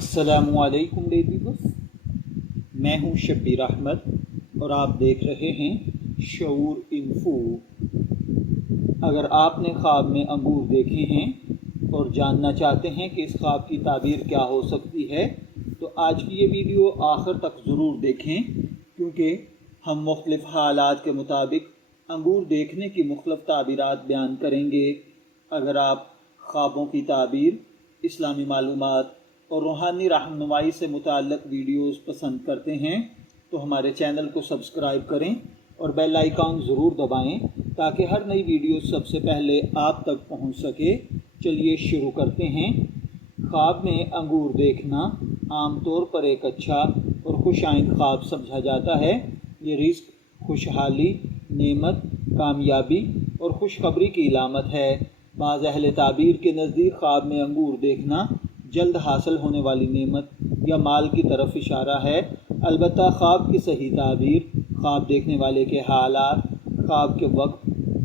अस्सलामु अलैकुम व्यूअर्स, मैं हूं शब्बीर अहमद और आप देख रहे हैं शऊर इन्फो। अगर आपने ख्वाब में अंगूर देखे हैं और जानना चाहते हैं कि इस ख्वाब की ताबीर क्या हो सकती है तो आज की ये वीडियो आखिर तक ज़रूर देखें, क्योंकि हम मुख्तलिफ़ हालात के मुताबिक अंगूर देखने की मुख्तलिफ़ ताबीरात बयान करेंगे। अगर आप ख्वाबों की ताबीर, इस्लामी मालूमात और रूहानी रहनुमाई से मुताल्लिक़ वीडियोस पसंद करते हैं तो हमारे चैनल को सब्सक्राइब करें और बेल आइकॉन ज़रूर दबाएं ताकि हर नई वीडियो सबसे पहले आप तक पहुंच सके। चलिए शुरू करते हैं। ख्वाब में अंगूर देखना आमतौर पर एक अच्छा और खुशाइंद ख्वाब समझा जाता है। ये रिस्क, खुशहाली, नेमत, कामयाबी और खुशखबरी की इलामत है। बाज़ अहले ताबीर के नज़दीक ख्वाब में अंगूर देखना जल्द हासिल होने वाली नेमत या माल की तरफ इशारा है। अलबत्ता ख्वाब की सही ताबीर ख्वाब देखने वाले के हालात, ख्वाब के वक्त,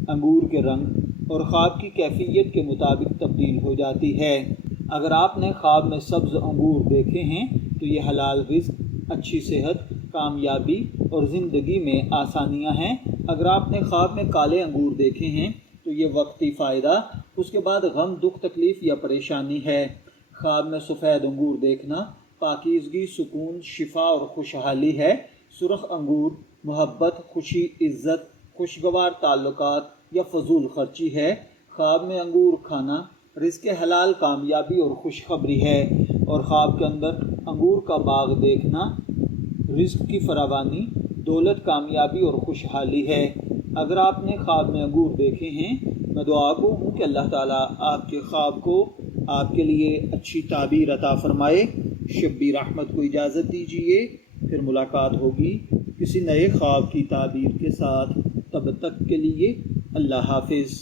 अंगूर के रंग और ख्वाब की कैफियत के मुताबिक तब्दील हो जाती है। अगर आपने ख्वाब में सब्ज़ अंगूर देखे हैं तो ये हलाल रिस्क, अच्छी सेहत, कामयाबी और ज़िंदगी में आसानियाँ हैं। अगर आपने ख्वाब में काले अंगूर देखे हैं तो ये वक्ती फ़ायदा, उसके बाद गम, दुख, तकलीफ़ या परेशानी है। ख्वाब में सफ़ेद अंगूर देखना पाकीज़गी, सुकून, शिफा और खुशहाली है। सुर्ख अंगूर मोहब्बत, खुशी, इज़्ज़त, खुशगवार ताल्लुकात या फजूल खर्ची है। ख्वाब में अंगूर खाना रिज़्क़ हलाल, कामयाबी और खुशखबरी है। और ख्वाब के अंदर अंगूर का बाग देखना रिज़्क़ की फरावानी, दौलत, कामयाबी और खुशहाली है। अगर आपने ख्वाब में अंगूर देखे हैं, मैं दुआ गो हूँ कि अल्लाह ताला आपके ख्वाब को आपके लिए अच्छी ताबीर अता फरमाए। शब्बीर अहमद को इजाज़त दीजिए, फिर मुलाकात होगी किसी नए ख्वाब की ताबीर के साथ। तब तक के लिए अल्लाह हाफिज़।